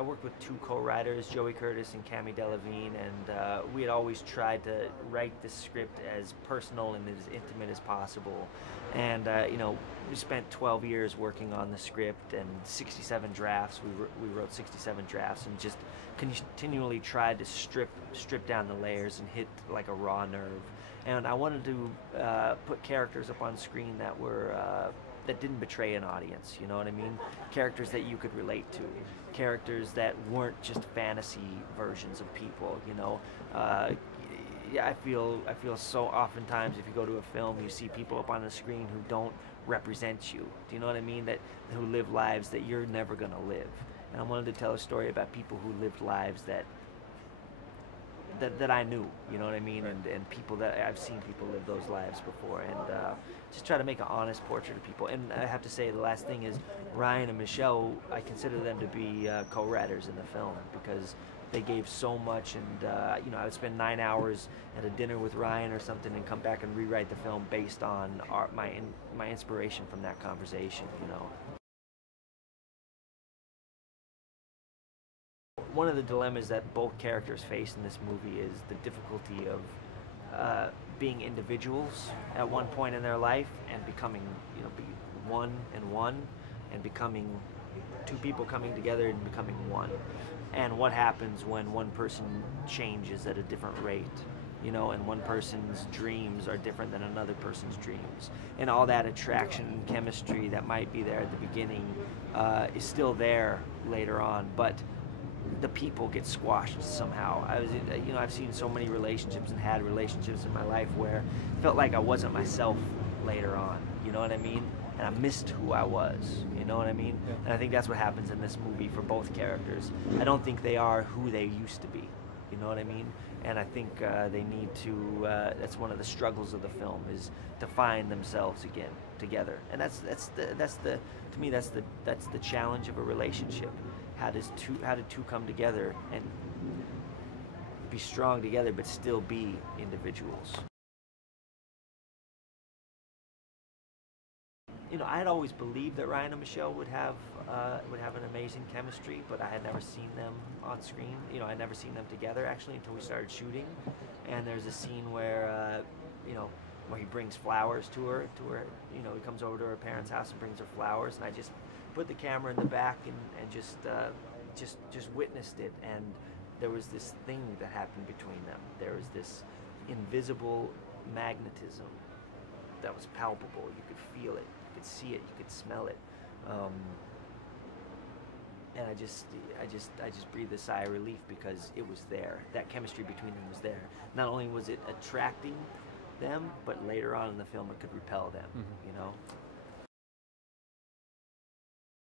worked with two co-writers, Joey Curtis and Cami Delavine, and we had always tried to write the script as personal and as intimate as possible. And you know, we spent 12 years working on the script and 67 drafts. We wrote 67 drafts and just continually tried to strip down the layers and hit like a raw nerve. And I wanted to put characters up on screen that were that didn't betray an audience, you know what I mean? Characters that you could relate to, characters that weren't just fantasy versions of people, you know? Yeah, I feel so oftentimes if you go to a film, you see people up on the screen who don't represent you. Do you know what I mean? Who live lives that you're never gonna live. And I wanted to tell a story about people who lived lives that I knew, you know what I mean, and people that I've seen people live those lives before, and just try to make an honest portrait of people. And I have to say, the last thing is, Ryan and Michelle, I consider them to be co-writers in the film, because they gave so much, and you know, I would spend 9 hours at a dinner with Ryan or something and come back and rewrite the film based on my inspiration from that conversation, you know. One of the dilemmas that both characters face in this movie is the difficulty of being individuals at one point in their life and becoming, you know, be one, and becoming two people coming together and becoming one. And what happens when one person changes at a different rate, you know, and one person's dreams are different than another person's dreams. And all that attraction and chemistry that might be there at the beginning is still there later on, but the people get squashed somehow. You know, I've seen so many relationships and had relationships in my life where it felt like I wasn't myself later on, you know what I mean? And I missed who I was, you know what I mean? Yeah. And I think that's what happens in this movie for both characters. I don't think they are who they used to be, you know what I mean? And I think they need to, that's one of the struggles of the film, is to find themselves again together. And that's the to me that's the challenge of a relationship. How did two come together and be strong together but still be individuals? You know, I had always believed that Ryan and Michelle would have an amazing chemistry, but I had never seen them on screen. You know, I'd never seen them together actually until we started shooting. And there's a scene where, you know, where he brings flowers to her. You know, he comes over to her parents' house and brings her flowers, and I just put the camera in the back and just witnessed it. And there was this thing that happened between them. There was this invisible magnetism that was palpable. You could feel it, you could see it, you could smell it, and I just breathed a sigh of relief because it was there. That chemistry between them was there. Not only was it attracting them, but later on in the film it could repel them. Mm-hmm. You know.